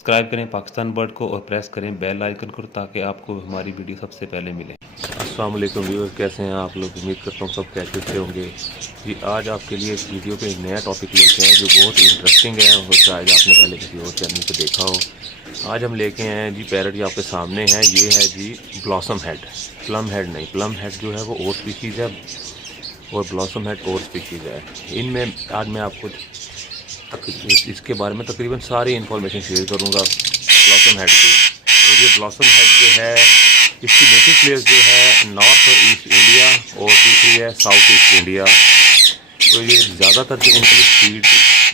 Subscribe करें Pakistan bird को और प्रेस करें बेल आइकन को ताकि आपको हमारी वीडियो सबसे पहले मिले। अस्सलाम वालेकुम व्यूअर्स, कैसे हैं आप लोग? उम्मीद करता हूँ सब कैसे से होंगे जी। आज आपके लिए इस वीडियो पे एक नया टॉपिक लेके आए जो बहुत ही इंटरेस्टिंग है और शायद आपने पहले किसी और चैनल पे देखा हो। आज हम लेके आए हैं जी पैरट, ये आपके सामने है। ये है जी ब्लॉसम हेड, प्लम हेड नहीं। प्लम हेड जो है वो और स्पीशीज़ है और ब्लॉसम हेड और स्पीशीज़ है। इनमें आज मैं आपको इसके बारे में तकरीबन सारी इन्फॉर्मेशन शेयर करूंगा ब्लॉसम हेड की। और ये ब्लॉसम हेड जो है, इसकी नेटिव प्लेस जो है नॉर्थ और ईस्ट इंडिया और दूसरी है साउथ ईस्ट इंडिया। तो ये ज़्यादातर जो इनकी फीड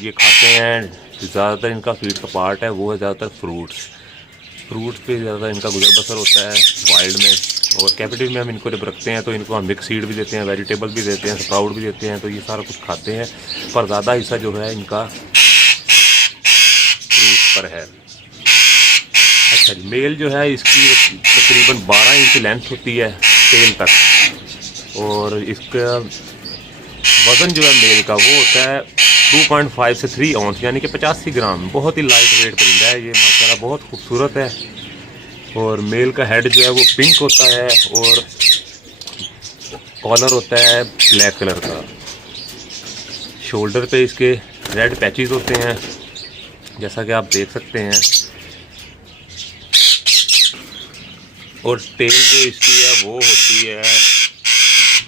ये खाते हैं, ज़्यादातर इनका फीड का पार्ट है वो है ज़्यादातर फ्रूट्स पे ज़्यादा इनका गुजर बसर होता है वाइल्ड में। और कैपिटल में हम इनको जब रखते हैं तो इनको हम मिक्स सीड भी देते हैं, वेजिटेबल भी देते हैं, स्प्राउट भी देते हैं, तो ये सारा कुछ खाते हैं। पर ज़्यादा हिस्सा जो है इनका फ्रूट पर है। अच्छा जी, मेल जो है इसकी तकरीबन 12 इंच लेंथ होती है टेल तक। और इसका वज़न जो है मेल का वो होता है 2.5 से 3 औंस यानी कि 85 ग्राम। बहुत ही लाइट वेट परिंदा है ये, माशाल्लाह बहुत खूबसूरत है। और मेल का हेड जो है वो पिंक होता है और कॉलर होता है ब्लैक कलर का। शोल्डर पे इसके रेड पैचेस होते हैं जैसा कि आप देख सकते हैं। और टेल जो इसकी है वो होती है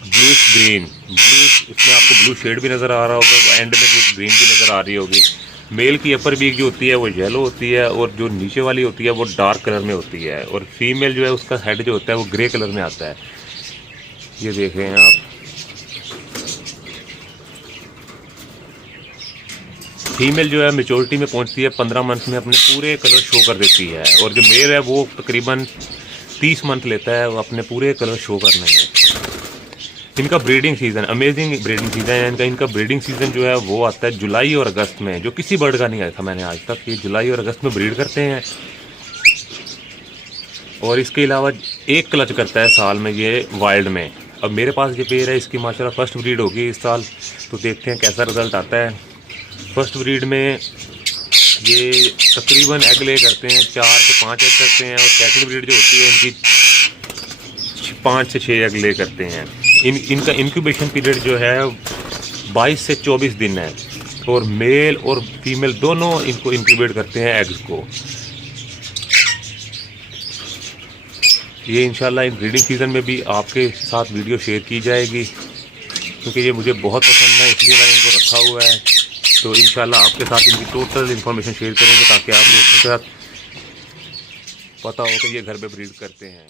ब्लूश ग्रीन। इसमें आपको ब्लू शेड भी नज़र आ रहा होगा, एंड में जो ग्रीन भी नज़र आ रही होगी। मेल की अपर बीक जो होती है वो येलो होती है और जो नीचे वाली होती है वो डार्क कलर में होती है। और फीमेल जो है उसका हेड जो होता है वो ग्रे कलर में आता है। ये देख रहे हैं आप। फीमेल जो है मेच्योरिटी में पहुंचती है 15 मंथ में, अपने पूरे कलर शो कर देती है। और जो मेल है वो तकरीबन 30 मंथ लेता है वो अपने पूरे कलर शो करने में। इनका breeding season amazing breeding season है इनका ब्रीडिंग सीज़न जो है वो आता है जुलाई और अगस्त में, जो किसी बर्ड का नहीं आया था मैंने आज तक। ये जुलाई और अगस्त में ब्रीड करते हैं। और इसके अलावा एक क्लच करता है साल में ये वाइल्ड में। अब मेरे पास ये पेयर है, इसकी माशाल्लाह फर्स्ट ब्रीड होगी इस साल, तो देखते हैं कैसा रिज़ल्ट आता है। फर्स्ट ब्रीड में ये तकरीबन एग ले करते हैं 4 से 5 एग करते हैं। और सेकंड ब्रीड जो होती है इनकी 5 से 6 एग ले करते हैं। इनका इंक्यूबेशन पीरियड जो है 22 से 24 दिन है। और मेल और फीमेल दोनों इनको इंक्यूबेट करते हैं एग्स को। ये इंशाल्लाह इन ब्रीडिंग सीज़न में भी आपके साथ वीडियो शेयर की जाएगी, क्योंकि ये मुझे बहुत पसंद है इसलिए मैंने इनको रखा हुआ है। तो इंशाल्लाह आपके साथ इनकी टोटल इन्फॉर्मेशन शेयर करेंगे ताकि आप लोगों के साथ पता हो कि ये घर पे ब्रीड करते हैं।